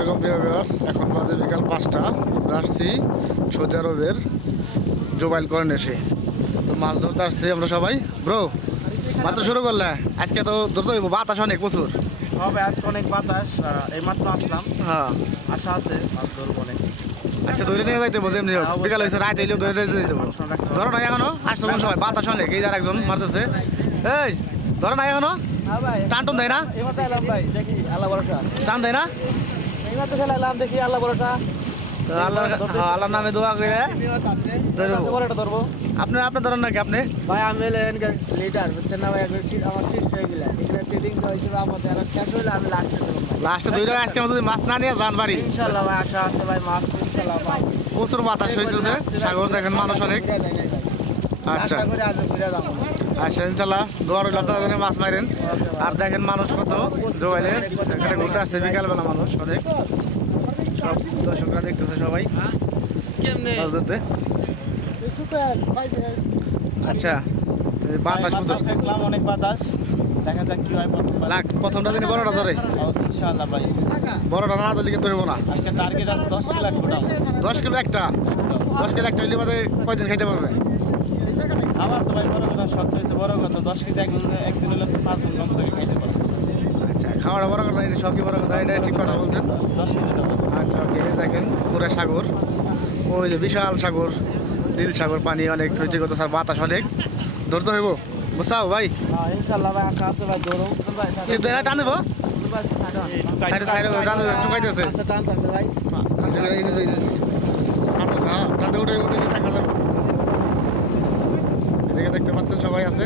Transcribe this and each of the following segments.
আলাইকুম ভিউয়ার্স এখন বাজে বিকাল পাঁচটা। আমরা আসছি সৌদি আরবের জোবাইল করেন এসে। তো মাছ ধরতে আসছি আমরা সবাই। ব্রো মাত্র শুরু করলে। আজকে তো ধরতে হইব বাতাস অনেক প্রচুর। হবে আজকে অনেক বাতাস আহ, এইমাত্র আসলাম। হ্যাঁ। আশা আছে মাছ ধরবো অনেক। আচ্ছা ধরে নিয়ে যাইতে বসে এমনি বিকাল হয়েছে রাত হইলেও ধরে নিয়ে হবে। ধরো না এখনও? আসছো কোন সময়? বাতাস অনেক। এই যার একজন মারতেছে। এই ধরো না এখনও? টান টন দেয় না? এইমাত্র এলাম ভাই দেখি আল্লাহ ভরসা। টান দেয় না? এইমাত্র খেলাম দেখি আল্লাহ ভরসা। তো আল্লাহ হ্যাঁ, আল্লাহর নামে দোয়া করে ধরবো। বড়টা আপনি আপনি ধরেন নাকি আপনি? ভাই আমি লিডার বুঝছেন না ভাই? আমার শীত হয়ে গেলে এখানে ট্রেডিং হয়েছিল আমাদের। আর শেষ হইলে আমি লাস্টে লাস্টে দুই আজকে যদি মাছ না নিয়ে যান বাড়ি। ইনশাল্লাহ ভাই আশা আছে ভাই মাছ ইনশাল্লাহ ভাই প্রচুর বাতাস হয়েছে সাগর দেখেন মানুষ অনেক। আচ্ছা। আশা করে আজ ঘুরে যাব। আচ্ছা ইনশাল্লাহ দোয়ার আপনারা মাছ মারেন। আর দেখেন মানুষ কত এখানে ঘুরতে আসছে বিকালবেলা মানুষ অনেক। সব দর্শকরা দেখতেছে সবাই। ধরতে আচ্ছা বাতাস দেখলাম অনেক বাতাস। দেখা যাক কি হয় লাগ প্রথমটা দিনে বড়টা ধরে। ভাই। বড়টা না ধরলে কিন্তু হইব না। আজকে টার্গেট আছে দশ কিলো টোটাল দশ কিলো একটা। দশ কিলো একটা হইলে বাদে কয়দিন খাইতে পারবে? আমার তো ভাই বড় কথা শক্ত হয়েছে বড় কথা। দশ কেজি একদিন একদিন হলে তো পাঁচ দিন কম থেকে খাইতে আচ্ছা খাওয়াটা বড় কথা এটা সবই বড় কথা এটা ঠিক কথা বলছেন? দশ কেজি আচ্ছা ওকে দেখেন পুরো সাগর। ওই যে বিশাল সাগর নীল সাগর পানি অনেক হয়েছে কত স্যার বাতাস অনেক। ধরতে হইব? বুঝছাও ভাই? হ্যাঁ ইনশাল্লাহ ভাই আশা আছে ভাই ধরো টিপ দেয় টান দেবো সাইডে সাইডে টান চুকাইতেছে আচ্ছা টান ভাই। টানতেছে হ্যাঁ টানতে উঠে উঠে দেখা যাবে এদিকে দেখতে পাচ্ছেন সবাই আছে।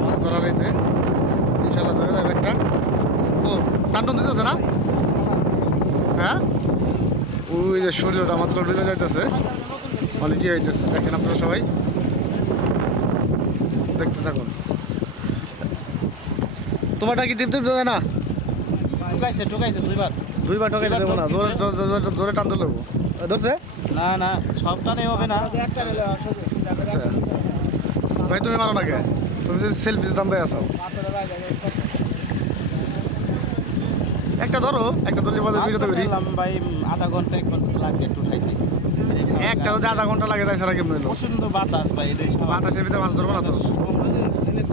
মাছ ধরার এতে ইনশাল্লাহ ধরে যাবে একটা। ও টান দিতেছে না? হ্যাঁ? ওই যে সূর্যটা মাত্র ডুবে যাইতেছে। অনেক কি হইতেছে। দেখেন আপনারা সবাই। দেখতে থাকুন। তোমারটা কি টিপ টিপ দেবে না? ঠুকাইছে দুইবার। দুইবার দেবো না। জোরে জোরে- জোরে- জোরে টান দিলে ধরছে? না না সব টানে হবে না। একটা আচ্ছা। ভাই তুমি মারো না কে? তুমি যদি সেলফি দাম দেয় আছো। একটা ধরো একটা ধরলে বাদে বিরত করি ভাই আধা ঘণ্টা এক ঘণ্টা লাগে একটু খাইতে একটা যদি আধা ঘণ্টা লাগে তাই সারা কেমন হলো? প্রচণ্ড বাতাস ভাই সব বাতাসের ভিতরে মাছ ধরবো না তো?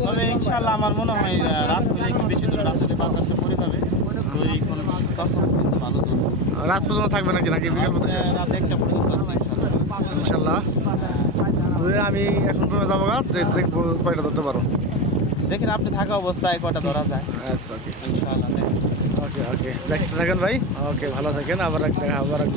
তবে ইনশাল্লাহ আমার মনে হয় রাত হলে একটু বেশি দূর রাত হলে বাতাসটা পড়ে যাবে। ওই কোনো তখন কিন্তু ভালো দূর রাত পর্যন্ত থাকবে নাকি? নাকি বিকাল পর্যন্ত? রাত একটা পর্যন্ত। ইনশাল্লাহ ধরে আমি এখন রুমে যাব গা যে দেখব কয়টা ধরতে পারো। দেখেন আপনি থাকা অবস্থায় কটা ধরা যায়। আচ্ছা ওকে। ইনশাআল্লাহ ওকে ওকে। দেখতে থাকেন ভাই? ওকে ভালো থাকেন। আবার দেখা আবার এক